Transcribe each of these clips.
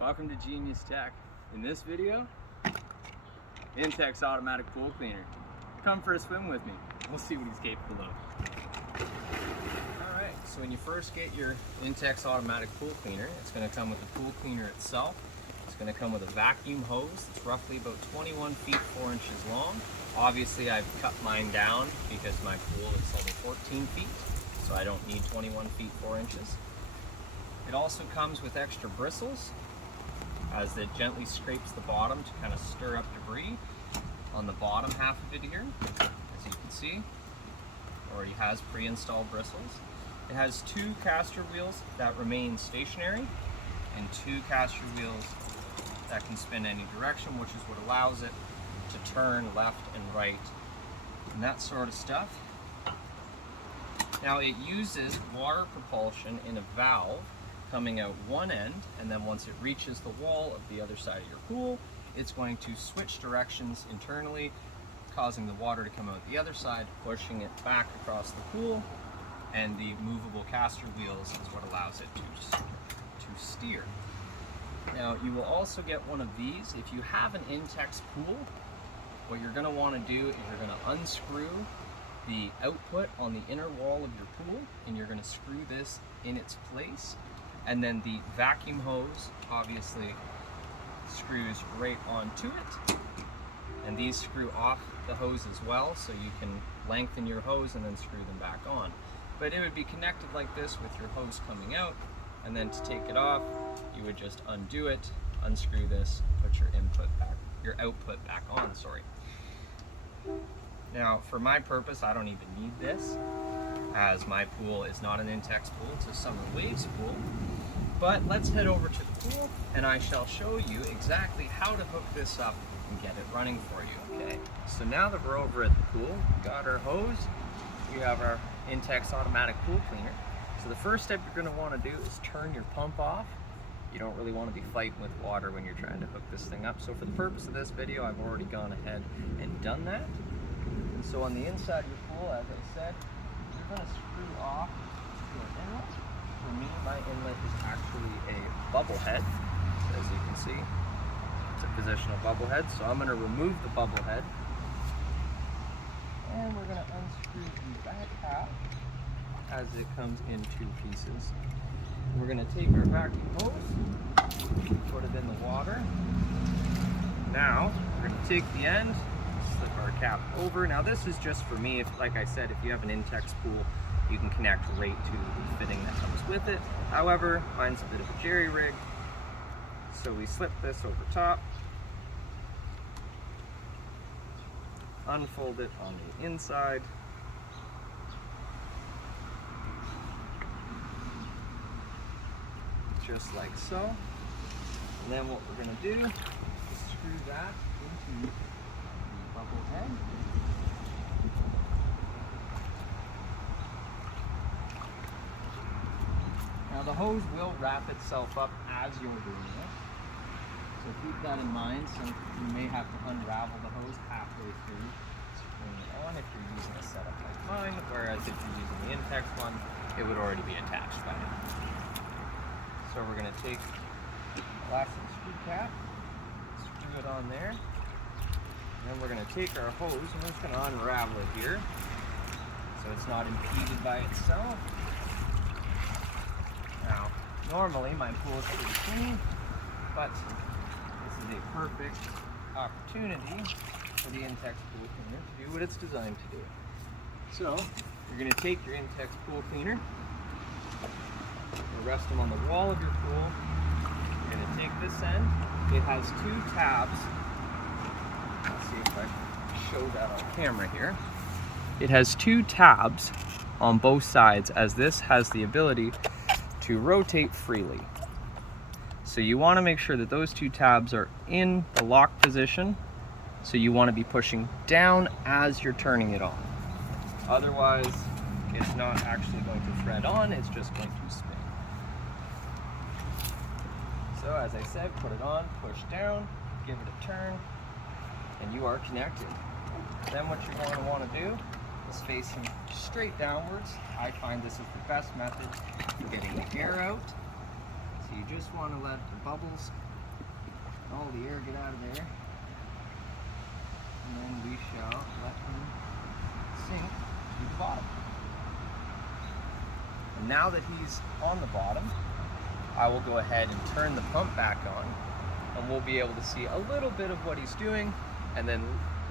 Welcome to Genius Tech. In this video, Intex automatic pool cleaner. Come for a swim with me. We'll see what he's capable of. Alright, so when you first get your Intex automatic pool cleaner, it's going to come with the pool cleaner itself. It's going to come with a vacuum hose that's roughly about 21 feet 4 inches long. Obviously I've cut mine down because my pool is only 14 feet, so I don't need 21 feet 4 inches. It also comes with extra bristles, as it gently scrapes the bottom to kind of stir up debris on the bottom half of it here. As you can see, it already has pre-installed bristles. It has 2 caster wheels that remain stationary and 2 caster wheels that can spin any direction, which is what allows it to turn left and right and that sort of stuff. Now it uses water propulsion in a valve coming out one end, and then once it reaches the wall of the other side of your pool, it's going to switch directions internally, causing the water to come out the other side, pushing it back across the pool, and the movable caster wheels is what allows it to steer. Now you will also get one of these. If you have an Intex pool, what you're going to want to do is you're going to unscrew the output on the inner wall of your pool, and you're going to screw this in its place. And then the vacuum hose obviously screws right onto it. And these screw off the hose as well, so you can lengthen your hose and then screw them back on. But it would be connected like this with your hose coming out, and then to take it off, you would just undo it, unscrew this, put your output back on, sorry. Now, for my purpose, I don't even need this, as my pool is not an Intex pool, it's a Summer Waves pool. But let's head over to the pool and I shall show you exactly how to hook this up and get it running for you. Okay, so now that we're over at the pool, we got our hose, we have our Intex automatic pool cleaner. So the first step you're going to want to do is turn your pump off. You don't really want to be fighting with water when you're trying to hook this thing up. So for the purpose of this video, I've already gone ahead and done that. And so on the inside of your pool, as I said, you're going to screw off your inlet. For me, my inlet is actually a bubble head. As you can see, it's a positional bubble head. So I'm going to remove the bubble head. And we're going to unscrew the back half as it comes in 2 pieces. We're going to take our vacuum hose, put it in the water. Now, we're going to take the end, slip our cap over. Now this is just for me, like I said, if you have an Intex pool, you can connect right to the fitting that comes with it. However, mine's a bit of a jerry rig, so we slip this over top, unfold it on the inside, just like so. And then what we're going to do is screw that into the bubble head. Now the hose will wrap itself up as you're doing it, so keep that in mind. So you may have to unravel the hose halfway through, screwing it on if you're using a setup like mine, whereas if you're using the Intex one, it would already be attached by now. So we're going to take the elastic screw cap, screw it on there, and then we're going to take our hose and we're just going to unravel it here so it's not impeded by itself. Now, normally my pool is pretty clean, but this is a perfect opportunity for the Intex pool cleaner to do what it's designed to do. So, you're going to take your Intex pool cleaner, you'll rest them on the wall of your pool. You're going to take this end. It has 2 tabs. Let's see if I can show that on camera here. It has 2 tabs on both sides, as this has the ability to rotate freely. So you want to make sure that those 2 tabs are in the lock position. So you want to be pushing down as you're turning it on. Otherwise, it's not actually going to thread on, it's just going to spin. So as I said, put it on, push down, give it a turn, and you are connected. Then what you're going to want to do is facing straight downwards. I find this is the best method for getting the air out. So you just want to let the bubbles, all the air get out of there, and then we shall let him sink to the bottom. And now that he's on the bottom, I will go ahead and turn the pump back on, and we'll be able to see a little bit of what he's doing, and then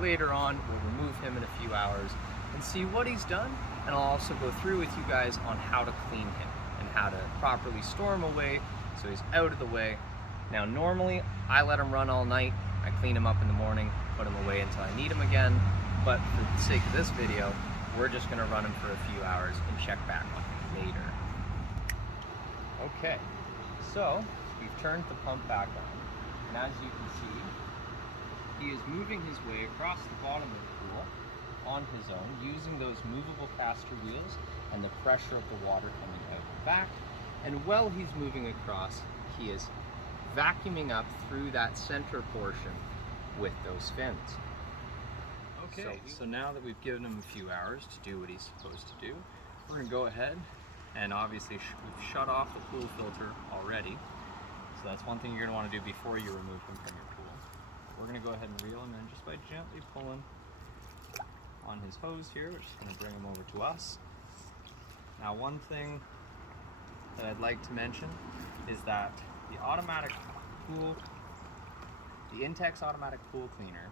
later on we'll remove him in a few hours and see what he's done, and I'll also go through with you guys on how to clean him and how to properly store him away so he's out of the way. Now normally I let him run all night, I clean him up in the morning, put him away until I need him again, but for the sake of this video, we're just going to run him for a few hours and check back on him later. Okay, so we've turned the pump back on, and as you can see, he is moving his way across the bottom of the pool on his own, using those movable caster wheels and the pressure of the water coming out the back. And while he's moving across, he is vacuuming up through that center portion with those fins. Okay, so now that we've given him a few hours to do what he's supposed to do, we're going to go ahead and obviously we've shut off the pool filter already. So that's one thing you're going to want to do before you remove him from your pool. We're going to go ahead and reel him in just by gently pulling on his hose here, which is going to bring him over to us. Now one thing that I'd like to mention is that the Intex automatic pool cleaner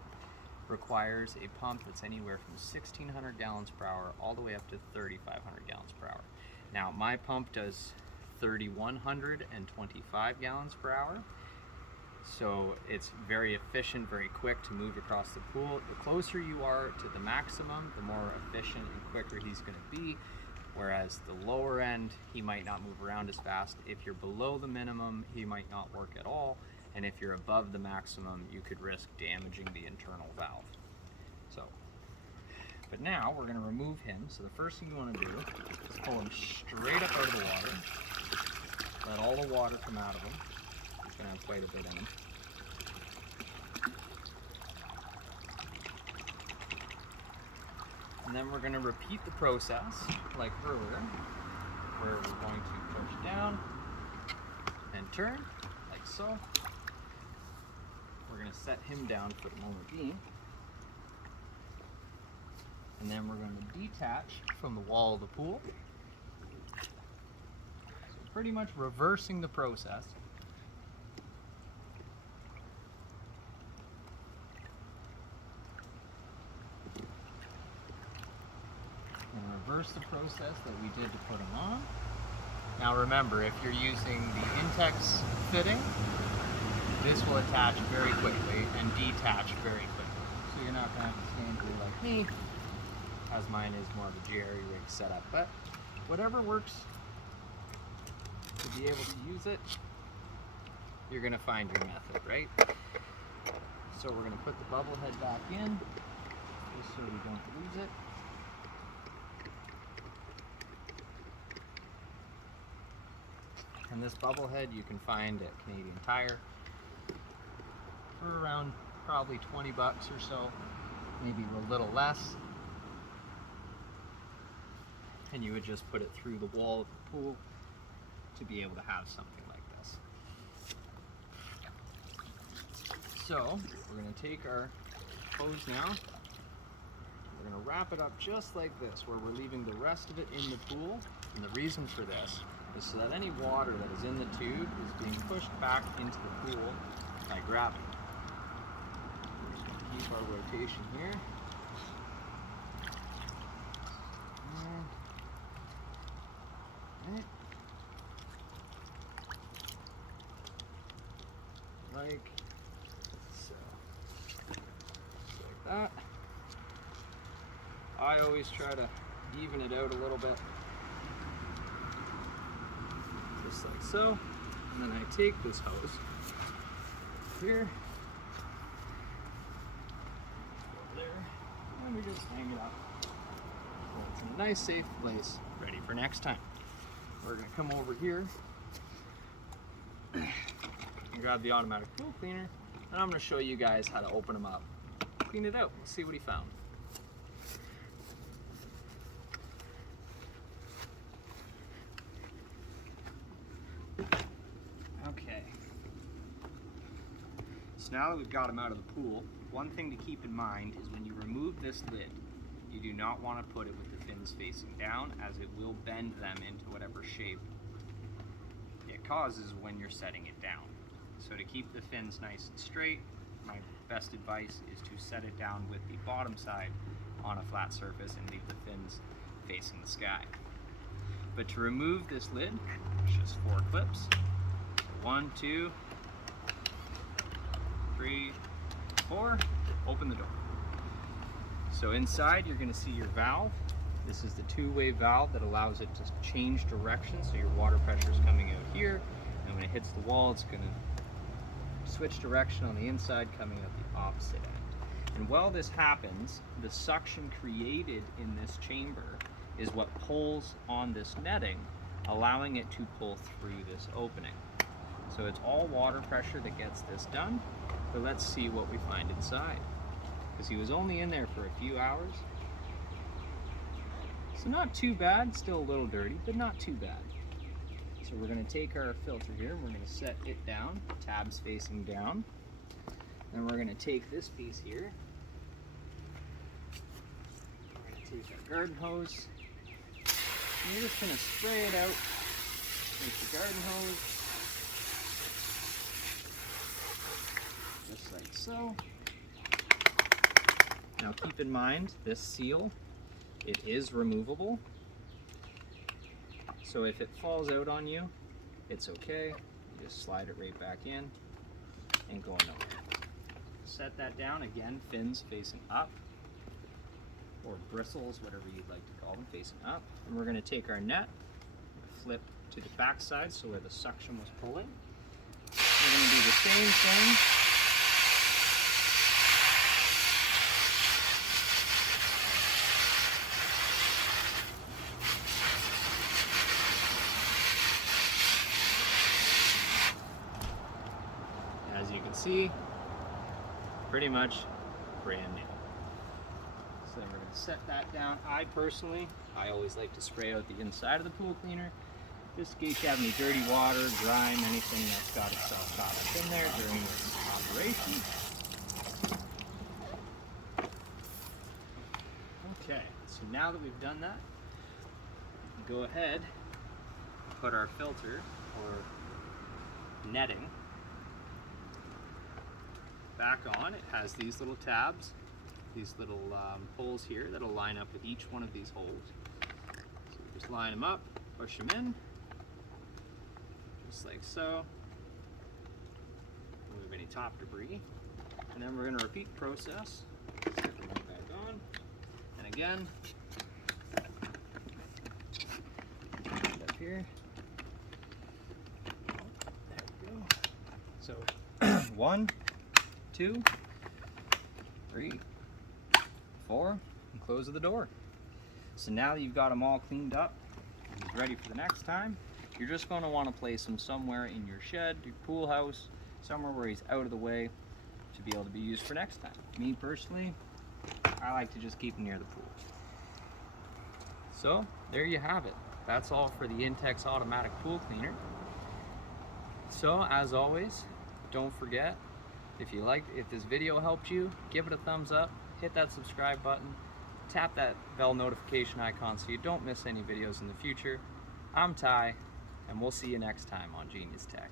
requires a pump that's anywhere from 1,600 gallons per hour all the way up to 3,500 gallons per hour. Now my pump does 3,125 gallons per hour, so it's very efficient, very quick to move across the pool. The closer you are to the maximum, the more efficient and quicker he's going to be, whereas the lower end, he might not move around as fast. If you're below the minimum, he might not work at all, and if you're above the maximum, you could risk damaging the internal valve. But now we're going to remove him. So the first thing you want to do is pull him straight up out of the water. Let all the water come out of him. He's going to have quite a bit in him. And then we're going to repeat the process like earlier, where we're going to push down and turn, like so. We're going to set him down for the moment being. And then we're going to detach from the wall of the pool. So pretty much reversing the process. And reverse the process that we did to put him on. Now remember, if you're using the Intex fitting, this will attach very quickly and detach very quickly. So you're not going to have to stand here like me, as mine is more of a jerry rig setup, but whatever works to be able to use it, you're going to find your method, right? So we're going to put the bubble head back in, just so we don't lose it. And this bubble head you can find at Canadian Tire for around probably 20 bucks or so, maybe a little less. And you would just put it through the wall of the pool to be able to have something like this. So we're going to take our hose now, we're going to wrap it up just like this, where we're leaving the rest of it in the pool. And the reason for this is so that any water that is in the tube is being pushed back into the pool by gravity. We're just going to keep our rotation here. Like so. Just like that. I always try to even it out a little bit. Just like so. And then I take this hose here, over there, and we just hang it up. So it's in a nice safe place, ready for next time. We're going to come over here and grab the automatic pool cleaner, and I'm going to show you guys how to open them up, clean it out, see what he found. So now that we've got them out of the pool, one thing to keep in mind is when you remove this lid, you do not want to put it with the fins facing down, as it will bend them into whatever shape it causes when you're setting it down. So to keep the fins nice and straight, my best advice is to set it down with the bottom side on a flat surface and leave the fins facing the sky. But to remove this lid, it's just 4 clips. 1, 2, 3, 4, open the door. So inside you're going to see your valve. This is the 2-way valve that allows it to change direction, so your water pressure is coming out here, and when it hits the wall it's going to switch direction on the inside, coming out the opposite end. And while this happens, the suction created in this chamber is what pulls on this netting, allowing it to pull through this opening. So it's all water pressure that gets this done, but let's see what we find inside. Because he was only in there for a few hours. So not too bad, still a little dirty, but not too bad. So we're going to take our filter here, and we're going to set it down, tabs facing down. Then we're going to take this piece here. We're going to take our garden hose. And you're just going to spray it out with the garden hose. Just like so. Now keep in mind, this seal, it is removable. So if it falls out on you, it's okay. You just slide it right back in and go nowhere. Set that down, again, fins facing up, or bristles, whatever you'd like to call them, facing up. And we're going to take our net, flip to the back side, so where the suction was pulling. We're going to do the same thing. As you can see, pretty much brand new. So then we're going to set that down. I always like to spray out the inside of the pool cleaner, just in case you have any dirty water, grime, anything that's got itself caught up in there during this operation. Okay, so now that we've done that, go ahead and put our filter or netting back on. It has these little tabs, these little holes here that'll line up with each one of these holes. So we just line them up, push them in, just like so. Remove any top debris, and then we're going to repeat the process. Set the one back on, and again, put it up here. There we go. So 1, 2, 3, 4, and close the door. So now that you've got them all cleaned up and he's ready for the next time, you're just going to want to place him somewhere in your shed, your pool house, somewhere where he's out of the way to be able to be used for next time. Me personally, I like to just keep him near the pool. So there you have it. That's all for the Intex automatic pool cleaner. So as always, don't forget, if this video helped you, give it a thumbs up, hit that subscribe button, tap that bell notification icon so you don't miss any videos in the future. I'm Ty, and we'll see you next time on Genius Tech.